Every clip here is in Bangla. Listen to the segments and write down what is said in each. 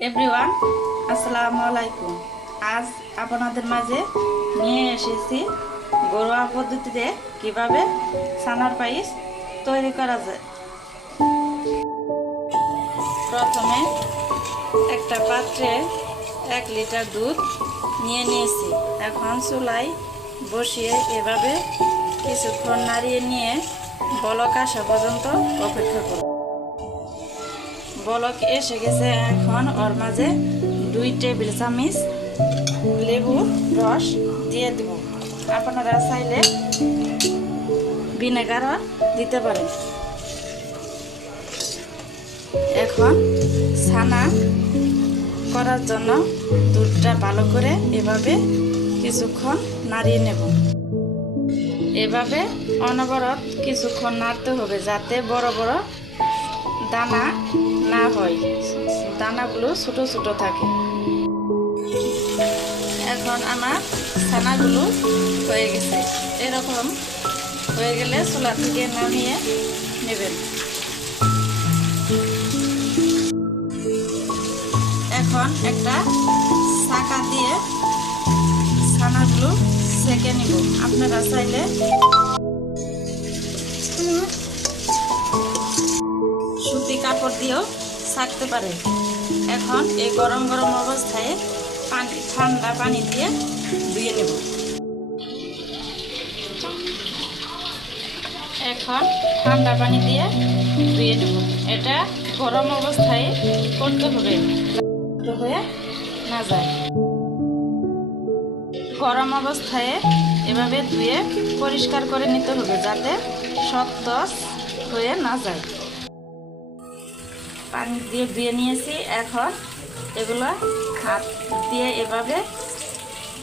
এভরিওয়ান, আসসালামু আলাইকুম। আজ আপনাদের মাঝে নিয়ে এসেছি ঘরোয়া পদ্ধতিতে কিভাবে ছানার পায়েস তৈরি করা যায়। প্রথমে একটা পাত্রে 1 লিটার দুধ নিয়েছি। এখন চুলায় বসিয়ে এভাবে কিছুক্ষণ নাড়িয়ে নিয়ে বলক আসা পর্যন্ত অপেক্ষা করব। বলক এসে গেছে। এখন ওর মাঝে 2 টেবিল চামচ লেবুর রস দিয়ে দেব। আপনারা চাইলে ভিনেগারও দিতে পারেন। এখন ছানা করার জন্য দুধটা ভালো করে এভাবে কিছুক্ষণ নাড়িয়ে নেব। এভাবে অনবরত কিছুক্ষণ নাড়তে হবে যাতে বড় বড় দানা না হয়, দানাগুলো ছোট ছোট থাকে। এখন আমার ছানাগুলো হয়ে গেছে। এরকম হয়ে গেলে চুলা থেকে নামিয়ে নেবেন। এখন একটা চাকা দিয়ে ছানাগুলো সেঁকে নিব। আপনারা চাইলে সুতি কাপড় দিয়েও ছাকতে পারে। এখন এই গরম গরম অবস্থায় ঠান্ডা পানি দিয়ে ধুয়ে নেব। এখন ঠান্ডা পানি দিয়ে ধুয়ে নেব। এটা গরম অবস্থায় করতে হবে হয়ে না যায়। গরম অবস্থায় এভাবে ধুয়ে পরিষ্কার করে নিতে হবে যাতে শক্ত হয়ে না যায়। পানি দিয়ে ধুয়ে নিয়েছি। এখন এগুলো হাত দিয়ে এভাবে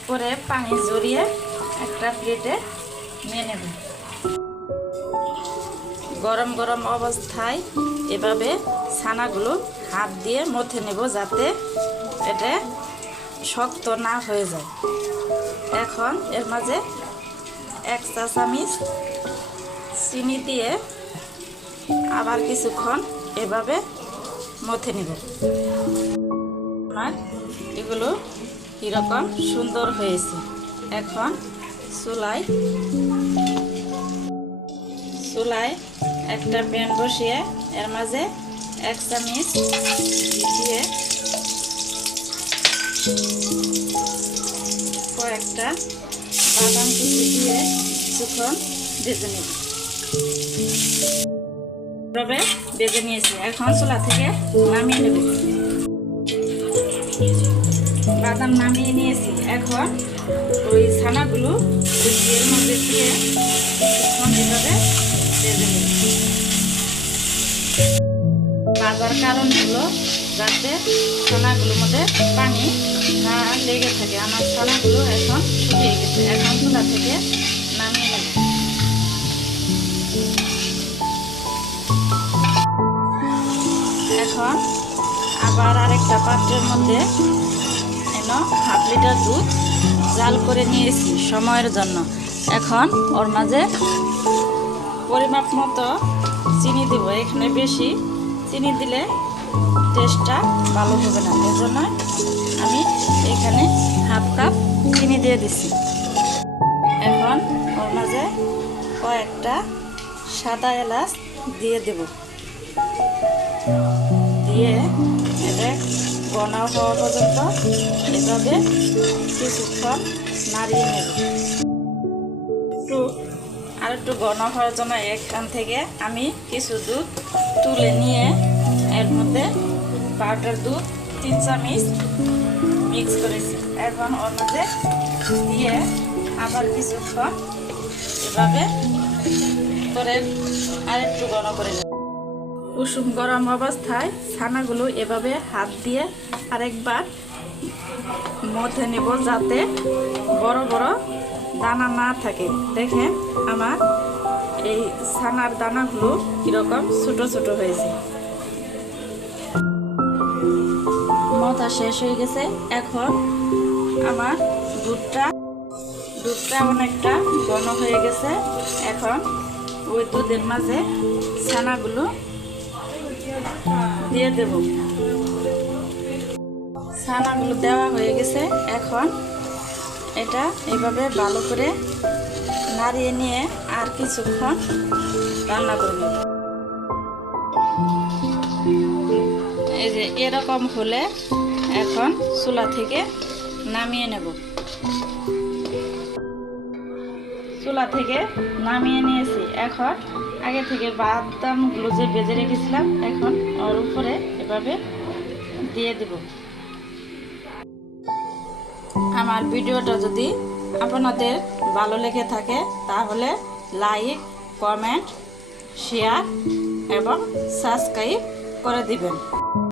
করে পানি ঝরিয়ে একটা প্লেটে নিয়ে নেব। গরম গরম অবস্থায় এভাবে ছানাগুলো হাত দিয়ে মথে নেব যাতে এটা শক্ত না হয়ে যায়। এখন এর মাঝে 1 চা চামচ চিনি দিয়ে আবার কিছুক্ষণ এভাবে মথে নেব। আমার এগুলো কীরকম সুন্দর হয়েছে। এখন চুলায় একটা প্যান বসিয়ে এর মাঝে 1 চামচ দিয়ে কয়েকটা বাদাম কুচি দিয়ে কিছুক্ষণ ভেজে নেব। এভাবে ভেজে নিয়েছি। এখন চুলা থেকে নামিয়ে নেব। বাদাম নামিয়ে নিয়েছি। এখন ওই ছানাগুলো এর মধ্যে দিয়ে কিছুক্ষণ এভাবে ভেজে নেব। ভাজার কারণ হলো যাতে ছানাগুলোর মধ্যে পানি না লেগে থাকে। আমার ছানাগুলো এখন শুকিয়ে গেছে। এখন চুলা থেকে নামিয়ে নেব। এখন আবার আরেকটা পাত্রের মধ্যে 1/2 লিটার দুধ জাল করে নিয়েছি সময়ের জন্য। এখন ওর মাঝে পরিমাপ মতো চিনি দেব। এখানে বেশি চিনি দিলে টেস্টটা ভালো হবে না, এর জন্য আমি এখানে 1/2 কাপ চিনি দিয়ে দিচ্ছি। এখন ওর মাঝে কয়েকটা সাদা এলাচ দিয়ে দেব। দিয়ে এটা ঘন হওয়া পর্যন্ত এভাবে কিছুক্ষণ নাড়িয়ে নেব। আর একটু ঘন হওয়ার জন্য এখান থেকে আমি কিছু দুধ তুলে নিয়ে এর মধ্যে পাউডার দুধ 3 চামচ মিক্স করেছি। এখন ওর মধ্যে দিয়ে আবার কিছুক্ষণ এভাবে করে আর একটু ঘন করে নেব। কুসুম গরম অবস্থায় ছানাগুলো এভাবে হাত দিয়ে আরেকবার মথে নেব যাতে বড় বড় দানা না থাকে। দেখেন আমার এই ছানার দানাগুলো কীরকম ছোট ছোট হয়েছে। মথা শেষ হয়ে গেছে। এখন আমার দুধটা অনেকটা ঘন হয়ে গেছে। এখন ওই দুধের মাঝে ছানাগুলো দিয়ে দেব। ছানাগুলো দেওয়া হয়ে গেছে। এখন এটা এইভাবে ভালো করে নাড়িয়ে নিয়ে আর কিছুক্ষণ রান্না করে নেব। এই যে এরকম হলে এখন চুলা থেকে নামিয়ে নেব। চুলা থেকে নামিয়ে নিয়েছি। এখন আগে থেকে বাদামগুলো যে ভেজে রেখেছিলাম এখন ওর উপরে এভাবে দিয়ে দেব। আমার ভিডিওটা যদি আপনাদের ভালো লেগে থাকে তাহলে লাইক, কমেন্ট, শেয়ার এবং সাবস্ক্রাইব করে দিবেন।